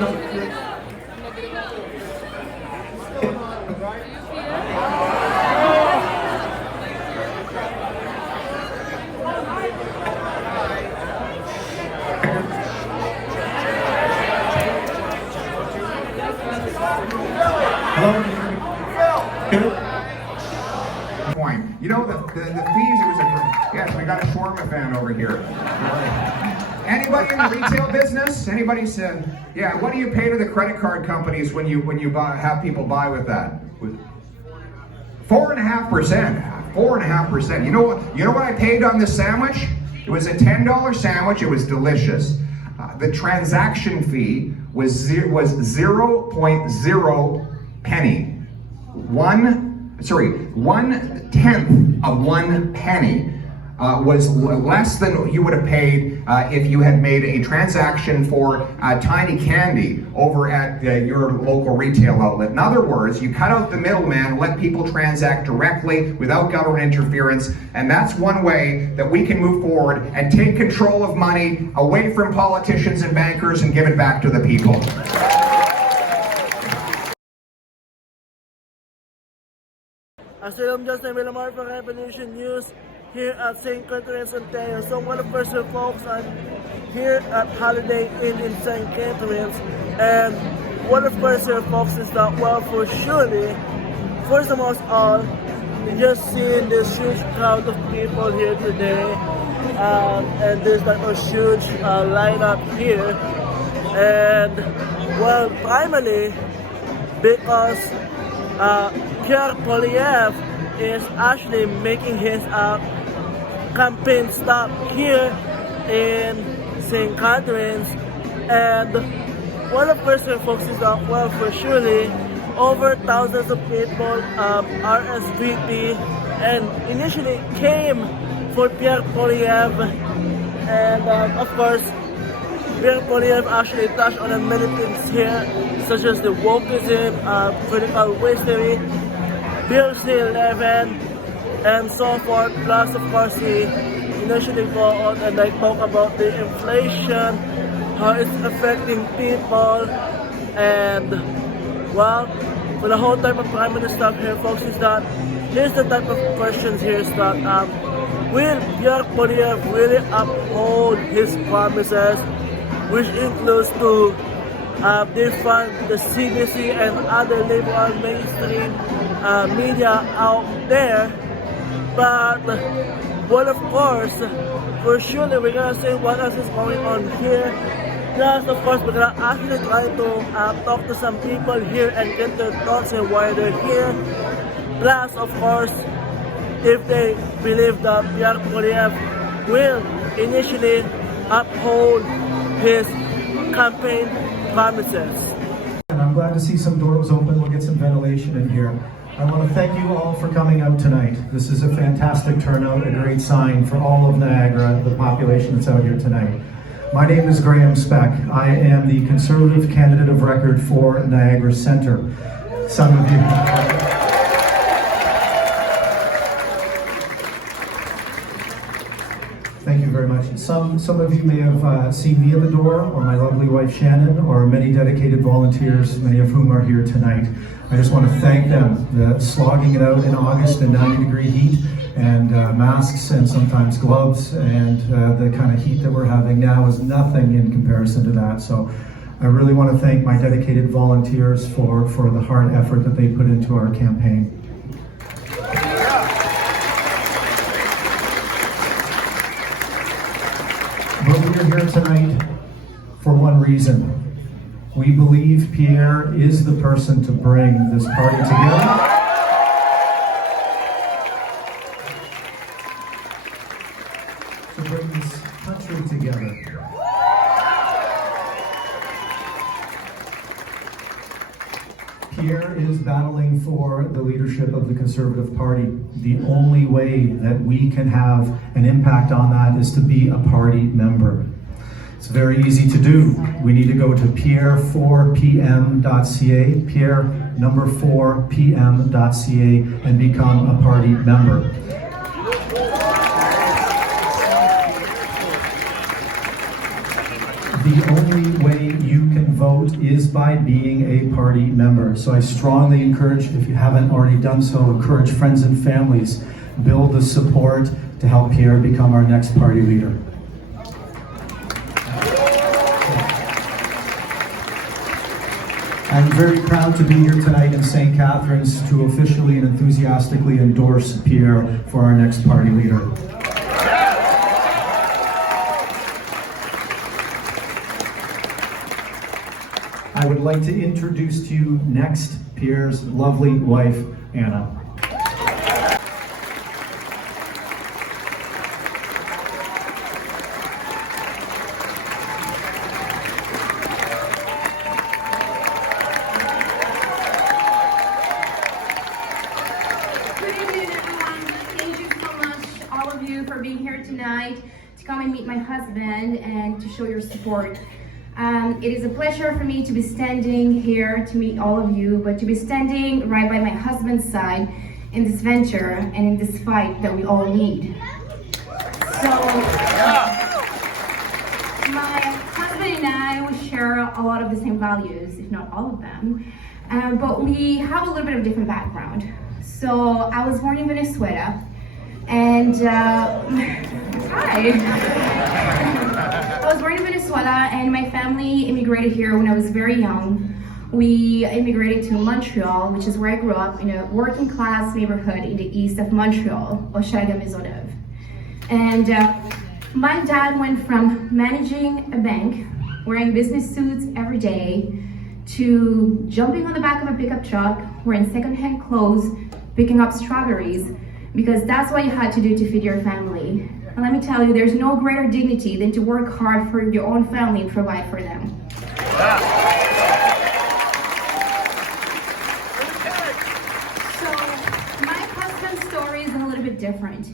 Point. You know, the fees, it was yes, we got a shawarma fan over here. Anybody in the retail business? Anybody said, yeah, what do you pay to the credit card companies when you have people buy with that? 4.5%. 4.5%. You know what I paid on this sandwich? It was a $10 sandwich. It was delicious. The transaction fee was 0.0 penny. 1/10 of 1 penny was less than you would have paid if you had made a transaction for tiny candy over at your local retail outlet. In other words, you cut out the middleman, let people transact directly without government interference, and that's one way that we can move forward and take control of money away from politicians and bankers and give it back to the people. I'm Justin Villamar for Revolution News here at St Catharines, Ontario. So one of the first folks, I'm here at Holiday Inn in St Catharines, and one of the first folks is that, well, for surely, first of all, you just seen this huge crowd of people here today, and there's like a huge lineup here, and well, primarily because Pierre Poilievre is actually making his campaign stop here in St Catharines, and one of the first focuses on, well, for surely over thousands of people RSVP and initially came for Pierre Poilievre, and of course Pierre Poilievre actually touched on many things here, such as the wokeism, critical race theory, Bill C-11, and so forth. Plus, of course, he initially go on and talk about the inflation, how it's affecting people, and well, for the whole type of Prime Minister here, folks, is that here's the type of questions here: is that will Pierre Poilievre really uphold his promises, which includes to defund the CBC and other liberal mainstream media out there? But well, of course, for sure we're gonna say what else is going on here. Plus, of course, we're gonna actually try to talk to some people here and get their thoughts and why they're here. Plus, of course, if they believe that Pierre Poilievre will initially uphold his campaign promises. And I'm glad to see some doors open. We'll get some ventilation in here. I want to thank you all for coming out tonight. This is a fantastic turnout, a great sign for all of Niagara, the population that's out here tonight. My name is Graham Speck. I am the Conservative candidate of record for Niagara Centre. Some of you... Thank you very much. Some of you may have seen me at the door, or my lovely wife Shannon, or many dedicated volunteers, many of whom are here tonight. I just want to thank them. Slogging it out in August in 90-degree heat, and masks and sometimes gloves, and the kind of heat that we're having now is nothing in comparison to that. So I really want to thank my dedicated volunteers for the hard effort that they put into our campaign. But we are here tonight for one reason. We believe Pierre is the person to bring this party together. To bring this country together. Pierre is battling for the leadership of the Conservative Party. The only way that we can have an impact on that is to be a party member. It's very easy to do. We need to go to pierre4pm.ca, pierre4pm.ca, and become a party member. The only way you can vote vote is by being a party member. So I strongly encourage, if you haven't already done so, encourage friends and families, build the support to help Pierre become our next party leader. I'm very proud to be here tonight in St. Catharines to officially and enthusiastically endorse Pierre for our next party leader. I would like to introduce to you next Pierre's lovely wife, Anna. For being here tonight to come and meet my husband and to show your support. It is a pleasure for me to be standing here to meet all of you, but to be standing right by my husband's side in this venture and in this fight that we all need. So, my husband and I, we share a lot of the same values, if not all of them, but we have a little bit of different background. So, I was born in Venezuela. And hi. I was born in Venezuela and my family immigrated here when I was very young. We immigrated to Montreal, which is where I grew up, in a working class neighborhood in the east of Montreal, Maisonneuve. And my dad went from managing a bank, wearing business suits every day, to jumping on the back of a pickup truck, wearing secondhand clothes, picking up strawberries, because that's what you had to do to feed your family. And let me tell you, there's no greater dignity than to work hard for your own family and provide for them. So, my husband's story is a little bit different.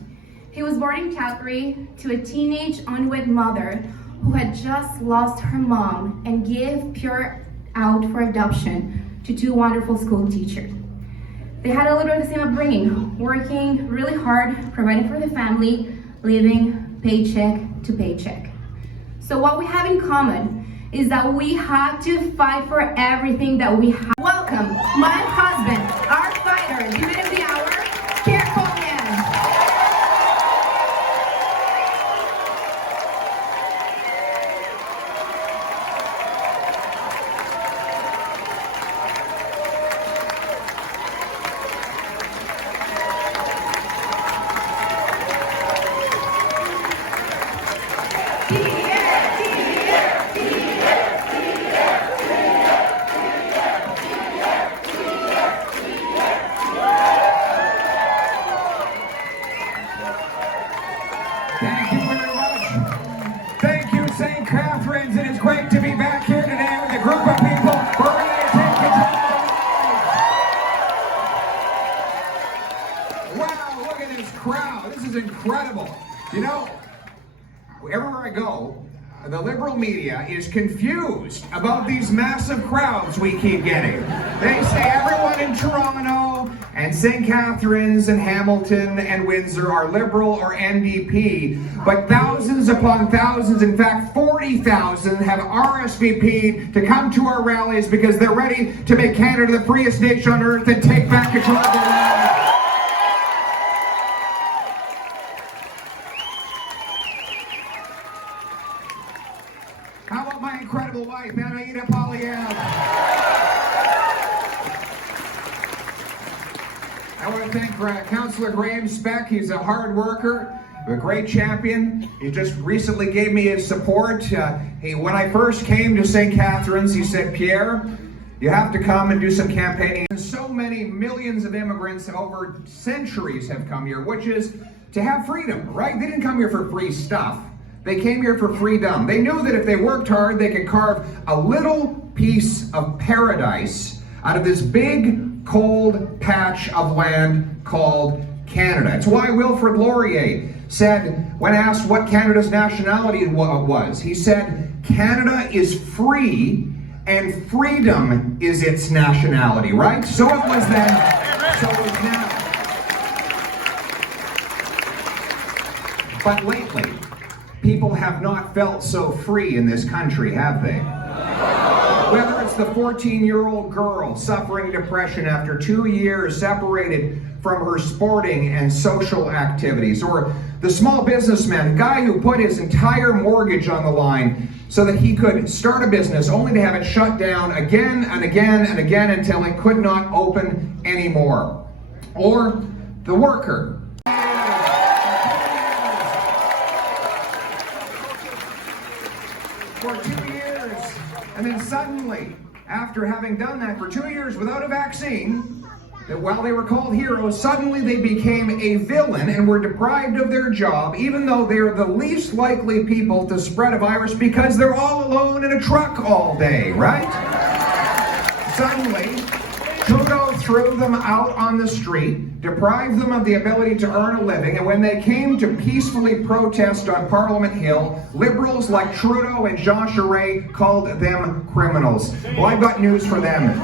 He was born in Calgary to a teenage unwed mother who had just lost her mom and gave Pierre out for adoption to two wonderful school teachers. They had a little bit of the same upbringing, working really hard, providing for the family, living paycheck to paycheck. So what we have in common is that we have to fight for everything that we have. Welcome, my husband, our fighter, the man of the hour, Pierre Poilievre. Thank you very much. Thank you, St. Catharines. It is great to be back here today with a group of people who are ready to take control of their lives. Wow, look at this crowd. This is incredible. You know, everywhere I go, the liberal media is confused about these massive crowds we keep getting. They say everyone in Toronto and St. Catharines and Hamilton and Windsor are Liberal or NDP, but thousands upon thousands, in fact 40,000, have RSVP'd to come to our rallies because they're ready to make Canada the freest nation on earth and take back control of their lives. How about my incredible wife, Pierre Poilievre? I want to thank Councillor Graham Speck. He's a hard worker, a great champion. He just recently gave me his support. When I first came to St. Catharines, he said, Pierre, you have to come and do some campaigning. So many millions of immigrants over centuries have come here, which is to have freedom, right? They didn't come here for free stuff. They came here for freedom. They knew that if they worked hard, they could carve a little piece of paradise out of this big, cold patch of land called Canada. It's why Wilfrid Laurier said, when asked what Canada's nationality was, he said, Canada is free and freedom is its nationality, right? So it was then, so it is now. But lately, people have not felt so free in this country, have they? Whether it's the 14-year-old girl suffering depression after 2 years separated from her sporting and social activities, or the small businessman, the guy who put his entire mortgage on the line so that he could start a business only to have it shut down again and again and again until it could not open anymore. Or the worker. For 2 years, and then suddenly, after having done that for 2 years without a vaccine, that while they were called heroes, suddenly they became a villain and were deprived of their job, even though they're the least likely people to spread a virus because they're all alone in a truck all day, right? Suddenly, Trudeau threw them out on the street, deprived them of the ability to earn a living, and when they came to peacefully protest on Parliament Hill, Liberals like Trudeau and Jean Charest called them criminals. Well, I've got news for them.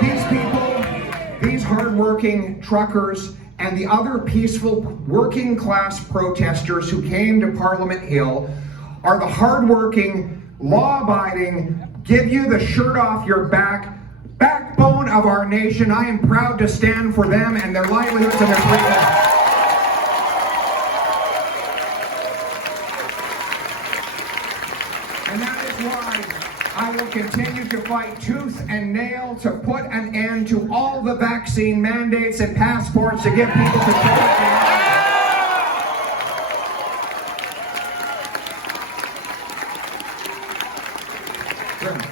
These people, these hard-working truckers, and the other peaceful working-class protesters who came to Parliament Hill are the hard-working, law-abiding, give you the shirt off your back, backbone of our nation. I am proud to stand for them and their livelihoods and their freedom. And that is why I will continue to fight tooth and nail to put an end to all the vaccine mandates and passports to give people control.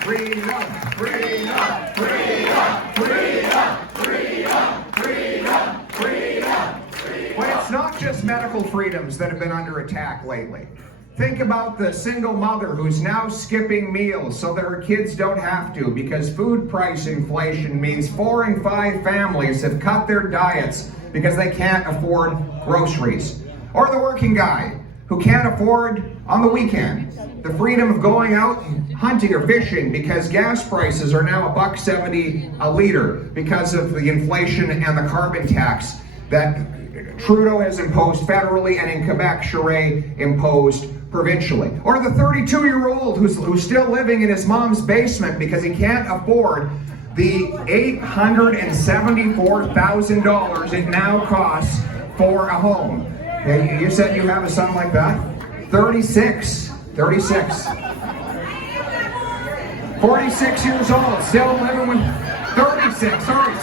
Freedom, freedom, freedom, freedom, freedom, freedom, freedom. But it's not just medical freedoms that have been under attack lately. Think about the single mother who's now skipping meals so that her kids don't have to, because food price inflation means 4 in 5 families have cut their diets because they can't afford groceries. Or the working guy who can't afford, on the weekend, the freedom of going out and hunting or fishing because gas prices are now $1.70 a liter because of the inflation and the carbon tax that Trudeau has imposed federally and in Quebec, Charest imposed provincially. Or the 32-year-old who's still living in his mom's basement because he can't afford the $874,000 it now costs for a home. You said you have a son like that? 36. 46. 46 years old, still living with 36. Sorry.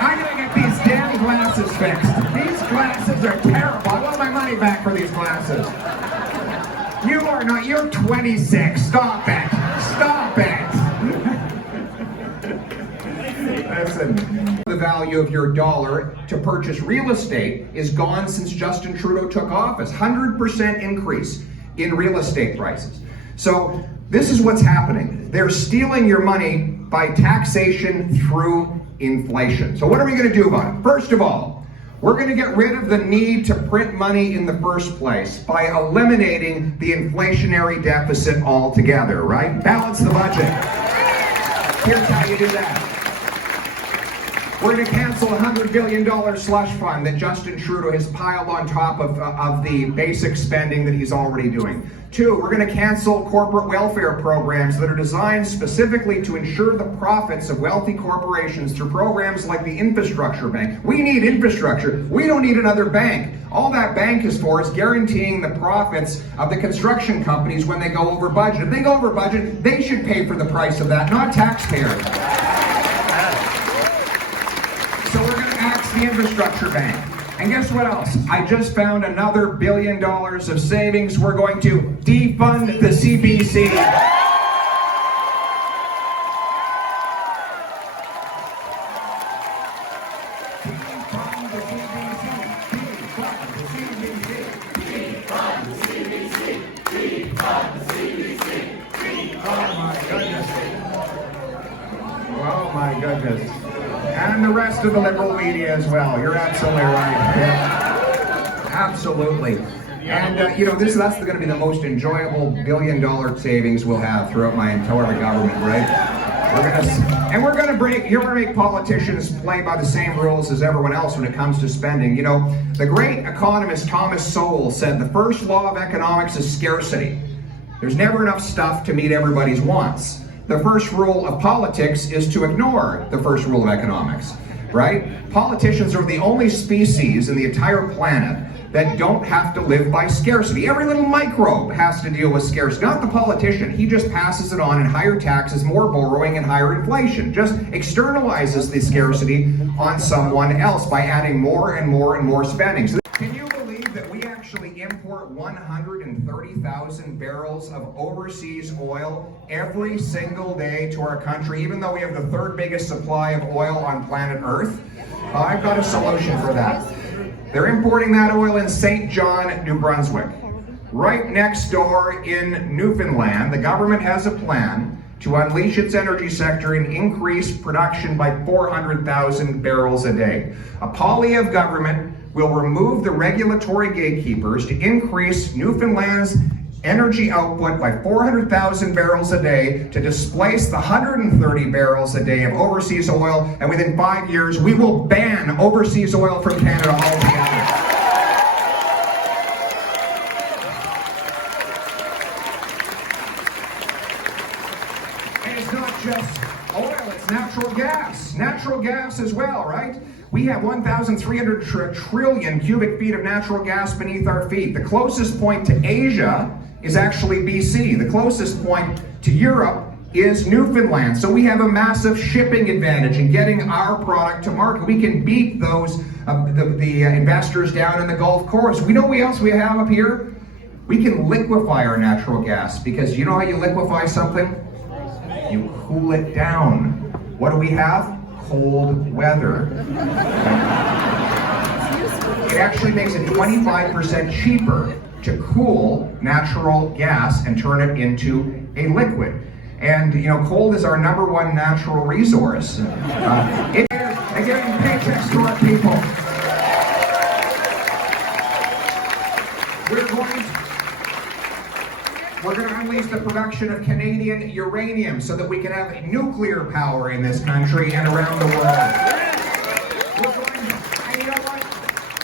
I'm gonna get these damn glasses fixed. These glasses are terrible. I want my money back for these glasses. You are not, you're 26. Stop it. Stop it. Listen. The value of your dollar to purchase real estate is gone since Justin Trudeau took office. 100% increase in real estate prices. So this is what's happening. They're stealing your money by taxation through inflation. So what are we going to do about it? First of all, we're going to get rid of the need to print money in the first place by eliminating the inflationary deficit altogether, right? Balance the budget. Here's how you do that. We're going to cancel a $100 billion slush fund that Justin Trudeau has piled on top of the basic spending that he's already doing. 2, we're going to cancel corporate welfare programs that are designed specifically to ensure the profits of wealthy corporations through programs like the infrastructure bank. We need infrastructure. We don't need another bank. All that bank is for is guaranteeing the profits of the construction companies when they go over budget. If they go over budget, they should pay for the price of that, not taxpayers. So we're going to axe the infrastructure bank. And guess what else? I just found another $1 billion of savings. We're going to defund the CBC. Defund the CBC. Defund the CBC. Defund the CBC. Defund the CBC. Oh my goodness. Oh my goodness. And the rest of the liberal media as well. You're absolutely right. Yeah. Absolutely. And that's going to be the most enjoyable $1 billion savings we'll have throughout my entire government, right? We're going to make politicians play by the same rules as everyone else when it comes to spending. You know, the great economist Thomas Sowell said the first law of economics is scarcity. There's never enough stuff to meet everybody's wants. the first rule of politics is to ignore the first rule of economics, right? Politicians are the only species in the entire planet that don't have to live by scarcity. Every little microbe has to deal with scarcity, not the politician. He just passes it on in higher taxes, more borrowing, and higher inflation. Just externalizes the scarcity on someone else by adding more and more and more spending. So can you believe that we actually import 130,000 barrels of overseas oil every single day to our country, even though we have the third biggest supply of oil on planet Earth? I've got a solution for that. They're importing that oil in St. John, New Brunswick. Right next door in Newfoundland, the government has a plan to unleash its energy sector and increase production by 400,000 barrels a day. A Poilievre government will remove the regulatory gatekeepers to increase Newfoundland's energy output by 400,000 barrels a day to displace the 130 barrels a day of overseas oil, and within 5 years we will ban overseas oil from Canada altogether. And it's not just oil, it's natural gas. Natural gas as well, right? We have 1,300 trillion cubic feet of natural gas beneath our feet. The closest point to Asia is actually BC. The closest point to Europe is Newfoundland. So we have a massive shipping advantage in getting our product to market. We can beat those the investors down in the Gulf Coast. We know what else we have up here? We can liquefy our natural gas, because you know how you liquefy something? You cool it down. What do we have? Cold weather. It actually makes it 25% cheaper to cool natural gas and turn it into a liquid. And you know, coal is our #1 natural resource. They're giving paychecks to our people. We're going to unleash the production of Canadian uranium so that we can have nuclear power in this country and around the world. And you know what?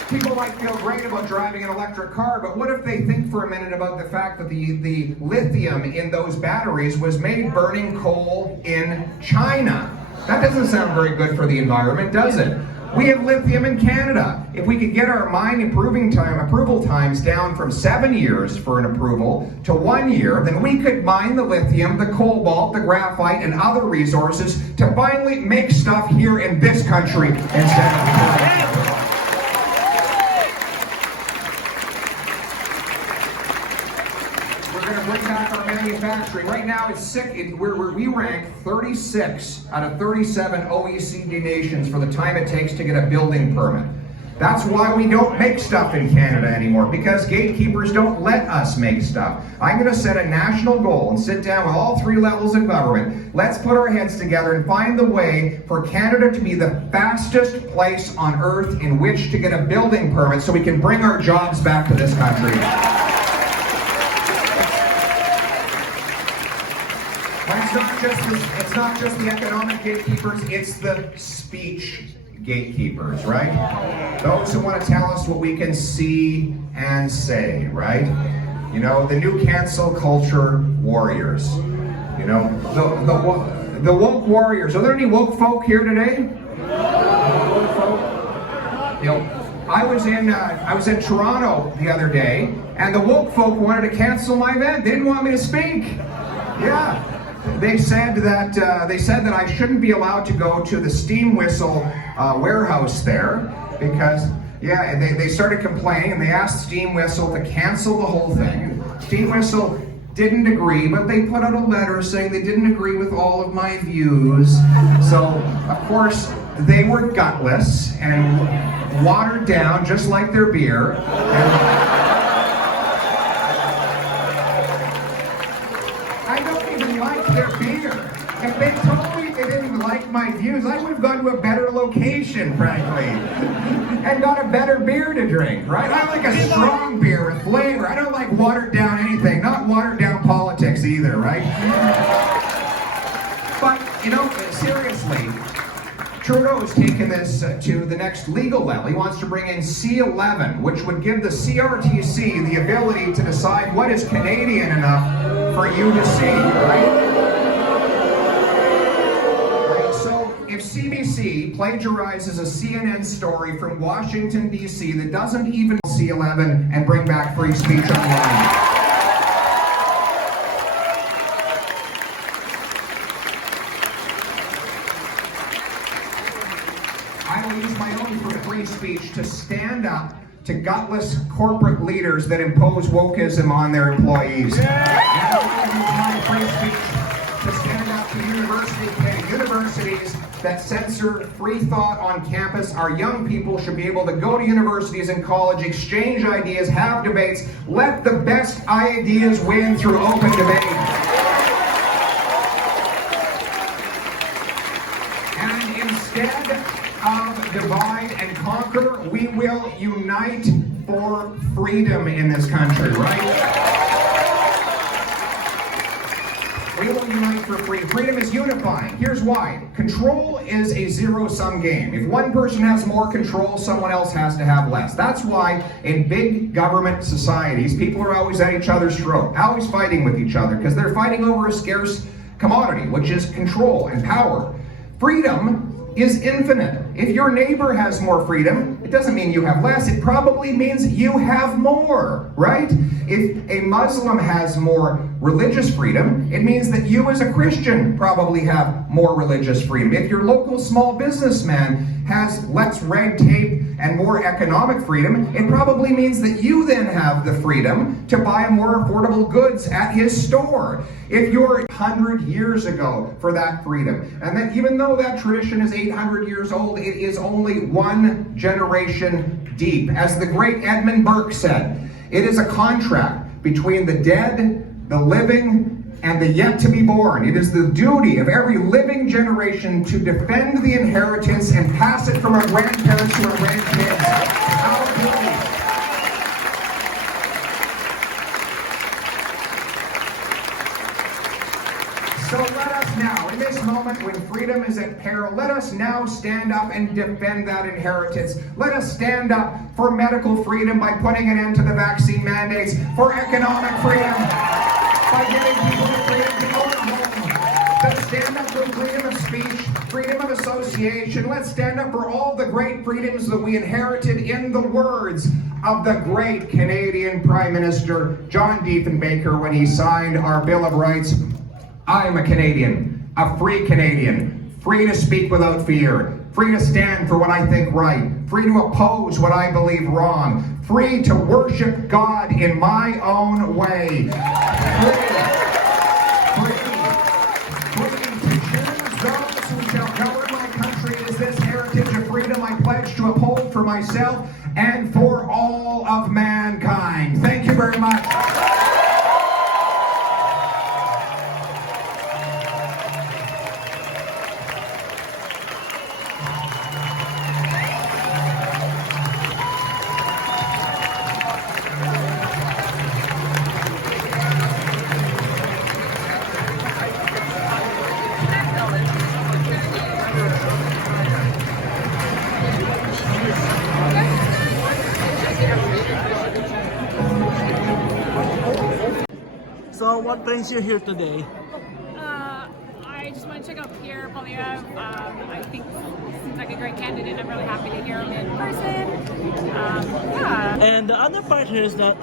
People might feel great about driving an electric car, but what if they think for a minute about the fact that the lithium in those batteries was made burning coal in China? That doesn't sound very good for the environment, does it? We have lithium in Canada. If we could get our mine approval times down from 7 years for an approval to 1 year, then we could mine the lithium, the cobalt, the graphite, and other resources to finally make stuff here in this country instead of bring back our manufacturing. Right now, it's sick. We rank 36 out of 37 OECD nations for the time it takes to get a building permit. That's why we don't make stuff in Canada anymore, because gatekeepers don't let us make stuff. I'm going to set a national goal and sit down with all 3 levels of government. Let's put our heads together and find the way for Canada to be the fastest place on earth in which to get a building permit so we can bring our jobs back to this country. It's not just the economic gatekeepers, it's the speech gatekeepers, right? Those who want to tell us what we can see and say, right? You know, the new cancel culture warriors. You know, the woke warriors. Are there any woke folk here today? Woke folk? You know, I was in Toronto the other day, and the woke folk wanted to cancel my event. They didn't want me to speak. Yeah. They said that I shouldn't be allowed to go to the steam whistle warehouse there because, yeah, they started complaining and they asked Steam Whistle to cancel the whole thing. Steam Whistle didn't agree, but they put out a letter saying they didn't agree with all of my views. So, of course, they were gutless and watered down just like their beer. If they told me they didn't like my views, I would have gone to a better location, frankly, and got a better beer to drink, right? I like a strong beer with flavor. I don't like watered down anything, not watered down politics either, right? But, you know, seriously, Trudeau's taken this to the next legal level. He wants to bring in C11, which would give the CRTC the ability to decide what is Canadian enough for you to see, right? BBC plagiarizes a CNN story from Washington, D.C. that doesn't even C11 and bring back free speech online. I will use my own free speech to stand up to gutless corporate leaders that impose wokeism on their employees. And I will use my free speech to stand up to universities that censor free thought on campus. Our young people should be able to go to universities and college, exchange ideas, have debates, let the best ideas win through open debate. And instead of divide and conquer, we will unite for freedom in this country, right? We will unite for freedom. Freedom is unifying. Here's why. Control is a zero-sum game. If one person has more control, someone else has to have less. That's why in big government societies, people are always at each other's throat, always fighting with each other, because they're fighting over a scarce commodity, which is control and power. Freedom is infinite. If your neighbor has more freedom, it doesn't mean you have less. It probably means you have more, right? If a Muslim has more religious freedom, it means that you as a Christian probably have more religious freedom. If your local small businessman has less red tape and more economic freedom, it probably means that you then have the freedom to buy more affordable goods at his store. If you're 100 years ago for that freedom, and that even though that tradition is 800 years old, it is only one generation deep. As the great Edmund Burke said, it is a contract between the dead, the living, and the yet to be born. It is the duty of every living generation to defend the inheritance and pass it from our grandparents to our grandkids. Our duty. So let us now, in this moment when freedom is at peril, let us now stand up and defend that inheritance. Let us stand up for medical freedom by putting an end to the vaccine mandates, for economic freedom by giving people the freedom to go to home. Let's stand up for freedom of speech, freedom of association. Let's stand up for all the great freedoms that we inherited in the words of the great Canadian Prime Minister John Diefenbaker when he signed our Bill of Rights. I am a Canadian, a free Canadian, free to speak without fear, free to stand for what I think right, free to oppose what I believe wrong, free to worship God in my own way, free to choose those who shall govern my country. Is this heritage of freedom I pledge to uphold for myself and for all of mankind. Thank you very much. So what brings you here today? I just want to check out Pierre Poilievre. I think he seems like a great candidate. I'm really happy to hear him in person. Yeah. And the other part here is that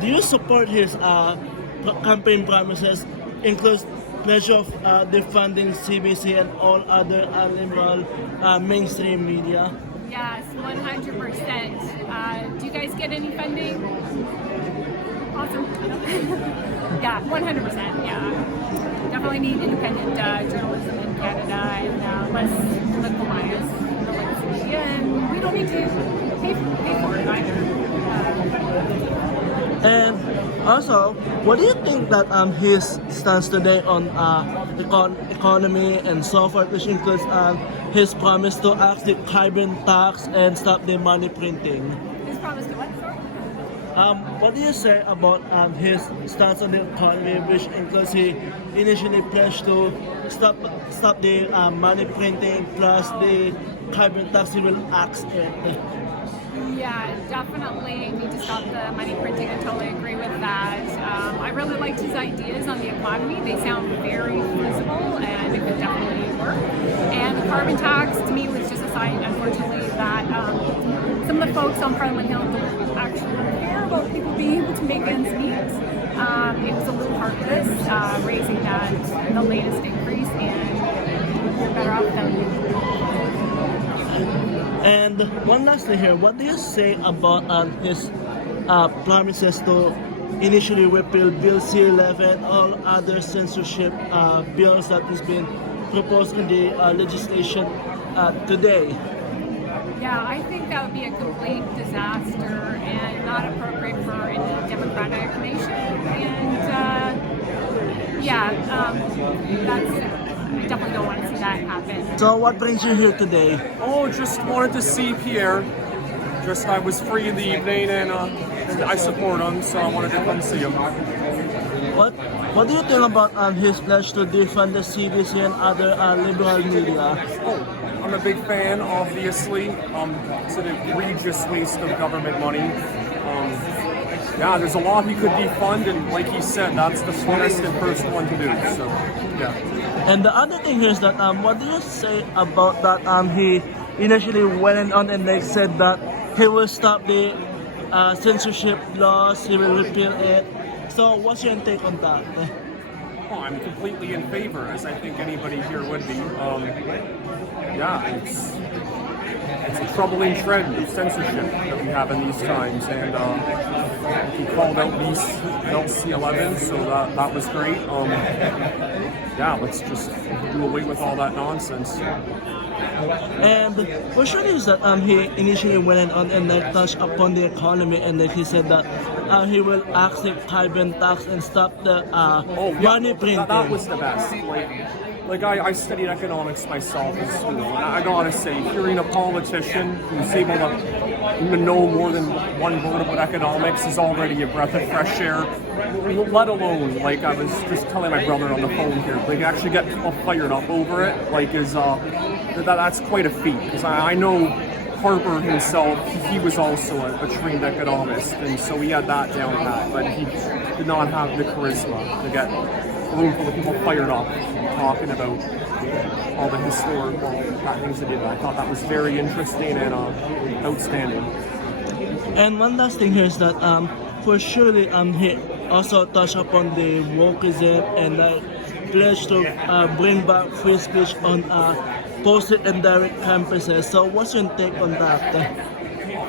do you support his campaign promises, includes pledge of defunding CBC and all other liberal mainstream media? Yes, 100%. Do you guys get any funding? Awesome. Yeah, 100%. Yeah. Definitely need independent journalism in Canada and less political bias. And we don't need to pay for it either. And also, what do you think that his stance today on economy and so forth, which includes his promise to axe the carbon tax and stop the money printing? His promise to what? Sorry? What do you say about his stance on the economy, which includes he initially pledged to stop the money printing plus the carbon tax, he will axe it? Yeah, definitely need to stop the money printing. I totally agree with that. I really liked his ideas on the economy. They sound very feasible and it could definitely work. And carbon tax to me was just a sign, unfortunately, that some of the folks on Parliament Hill don't actually care about people being able to make ends meet. It was a little heartless raising that the latest increase, and we're better off without it. And one last thing here, what do you say about his promises to initially repeal Bill C-11 and all other censorship bills that has been proposed in the legislation today? Yeah, I think that would be a complete disaster and not appropriate for a democratic nation. And I definitely don't want to see that happen. So what brings you here today? Oh, just wanted to see Pierre. I was free in the evening and I support him, so I wanted to come see him. What do you think about his pledge to defund the CBC and other liberal media? Oh, I'm a big fan, obviously. It's an egregious waste of government money. Yeah, there's a lot he could defund, and like he said, that's the funnest and first one to do. So, yeah. And the other thing here is that what do you say about that? He initially went on and they said that he will stop the censorship laws, he will repeal it. So what's your take on that? Oh, I'm completely in favor, as I think anybody here would be. Yeah, it's a troubling trend of censorship that we have in these times, and he called out these LC11, so that was great. Yeah, let's just do away with all that nonsense. And for sure is that he initially went on and touched upon the economy, and he said that he will actually carbon tax and stop the money printing. That was the best. Like I studied economics myself in school, and I gotta say, hearing a politician who's able to know more than one word about economics is already a breath of fresh air. Let alone, like I was just telling my brother on the phone here, like actually get people fired up over it, like that's quite a feat. Because I know Harper himself, he was also a trained economist, and so he had that down pat, but he did not have the charisma to get a room full of people fired up talking about all the historical things they did. I thought that was very interesting and outstanding. And one last thing here is that for surely he also touched upon the wokeism and pledge to bring back free speech on posted and direct campuses. So what's your take on that?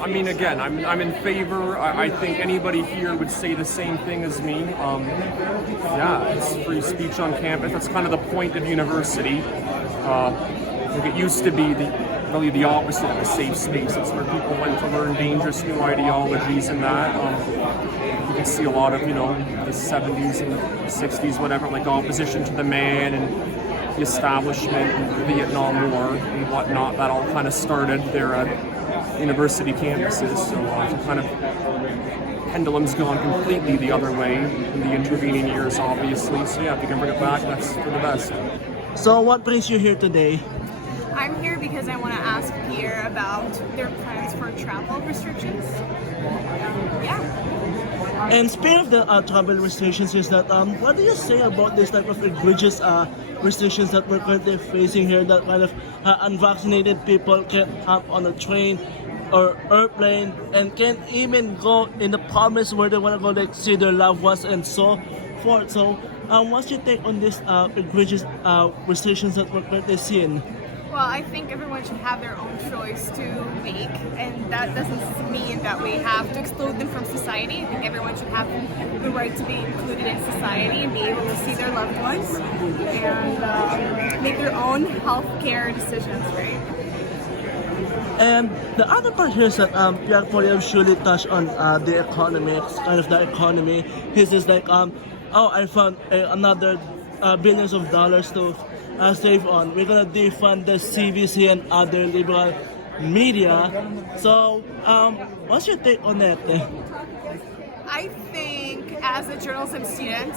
I mean, again, I'm in favor. I think anybody here would say the same thing as me. Yeah, it's free speech on campus. That's kind of the point of university. Like it used to be really the opposite of a safe space. It's where people went to learn dangerous new ideologies and that. You can see a lot of, the 70s and 60s, whatever, like opposition to the man and the establishment and the Vietnam War and whatnot. That all kind of started there at university campuses. So kind of pendulum's gone completely the other way in the intervening years, obviously. So yeah, if you can bring it back, that's for the best. So what brings you here today? I'm here because I want to ask Pierre about their plans for travel restrictions. Yeah. And speaking of the travel restrictions, is that what do you say about this type of egregious restrictions that we're currently facing here? That kind of unvaccinated people can't hop on a train or airplane and can't even go in the province where they want to go, like see their loved ones and so forth. So, what's your take on these egregious restrictions that we're currently seeing? Well, I think everyone should have their own choice to make, and that doesn't mean that we have to exclude them from society. I think everyone should have the right to be included in society and be able to see their loved ones and make their own healthcare decisions, right? And the other part here is that Pierre Poilievre surely touched on the economics, kind of the economy. He's just like, I found another billions of dollars to save on. We're gonna defund the CBC and other liberal media. So, what's your take on that? I think as a journalism student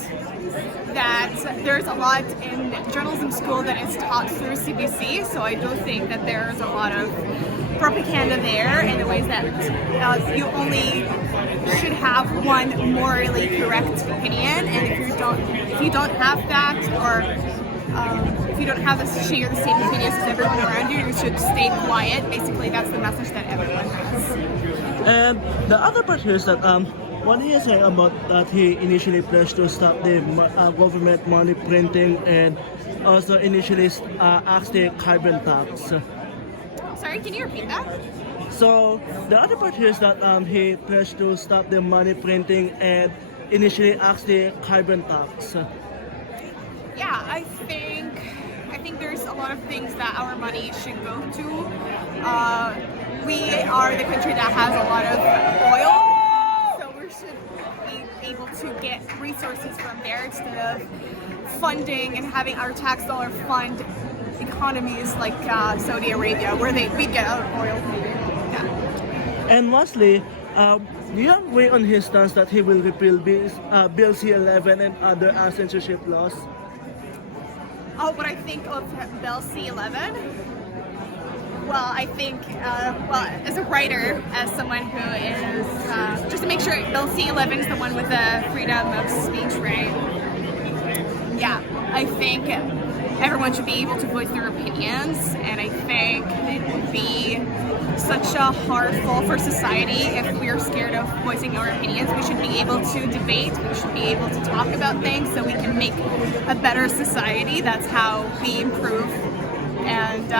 that there's a lot in journalism school that is taught through CBC, so I do think that there's a lot of propaganda there in the ways that you only should have one morally correct opinion, and if you don't have that, or if you don't have to share the same opinions as everyone around you. You should stay quiet. Basically, that's the message that everyone has. And the other part here is that what he is saying about that he initially pledged to stop the government money printing and also initially asked the carbon tax. Sorry, can you repeat that? So the other part here is that he pledged to stop the money printing and initially asked the carbon tax. Yeah, I think there's a lot of things that our money should go to. We are the country that has a lot of oil, so we should be able to get resources from there instead of funding and having our tax dollar fund economies like Saudi Arabia, where we get our oil. Yeah. And lastly, do you agree on his stance that he will repeal Bill C-11 and other censorship laws? Oh, what I think of Bill C-11? Well, I think, as a writer, as someone who is, just to make sure, Bill C-11 is the one with the freedom of speech, right? Yeah, I think everyone should be able to voice their opinions, and I think it would be such a harmful for society if we're scared of voicing our opinions. We should be able to debate, we should be able to talk about things so we can make a better society. That's how we improve. And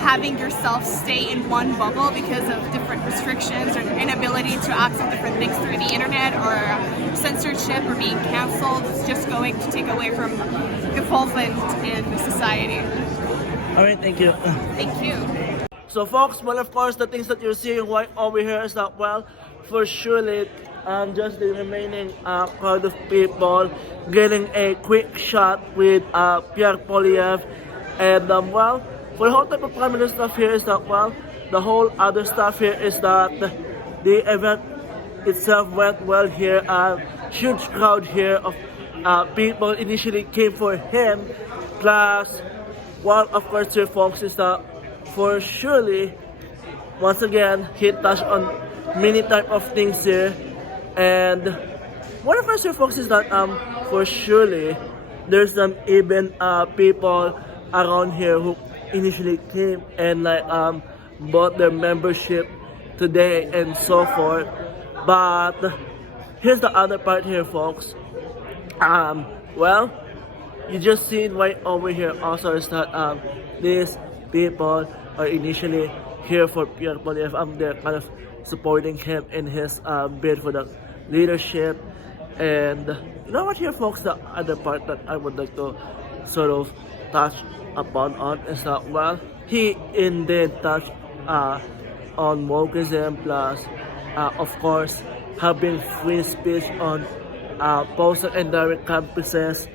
having yourself stay in one bubble because of different restrictions or inability to access different things through the internet or censorship or being cancelled is just going to take away from involvement in society. Alright, thank you. Thank you. So folks, well of course the things that you're seeing right over here is that, well, for surely just the remaining crowd of people getting a quick shot with Pierre Poilievre. And well, for the whole type of prominent stuff here is that, well, the whole other stuff here is that the event itself went well here. Huge crowd here of people initially came for him. Plus, well, of course here folks is that for surely, once again, he touched on many type of things here. And one of us here folks is that for surely, there's some even people around here who initially came and like bought their membership today and so forth. But here's the other part here folks. Well, you just see it right over here also is that these people are initially here for Pierre Poilievre. They're kind of supporting him in his bid for the leadership. And you know what here folks, the other part that I would like to sort of touch upon is that, well, he indeed touched on wokeism, plus of course having free speech on post and direct campuses.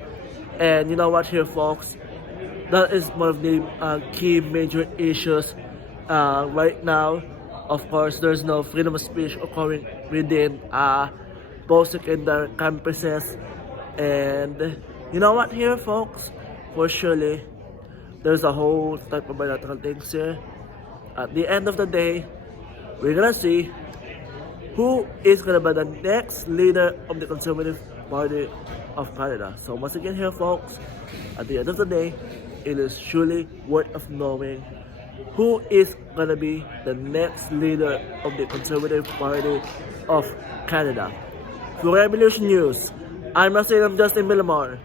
And you know what here folks, that is one of the key major issues right now. Of course, there's no freedom of speech occurring within post and direct campuses. And you know what here folks, for surely there's a whole type of bilateral things here. At the end of the day, we're gonna see who is gonna be the next leader of the Conservative Party of Canada. So once again here folks, at the end of the day, it is surely worth of knowing who is gonna be the next leader of the Conservative Party of Canada. For Revolution News, I'm Justin Villamar.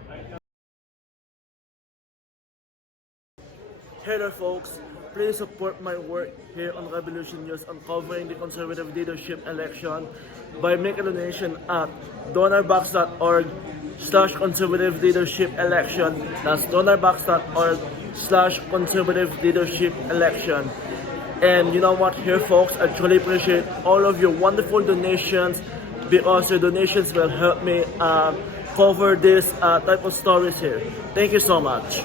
Hey there folks, please support my work here on Revolution News on covering the Conservative leadership election by making a donation at donorbox.org/conservative leadership election. That's donorbox.org/conservative leadership election. And you know what here folks, I truly appreciate all of your wonderful donations because your donations will help me cover this type of stories here. Thank you so much.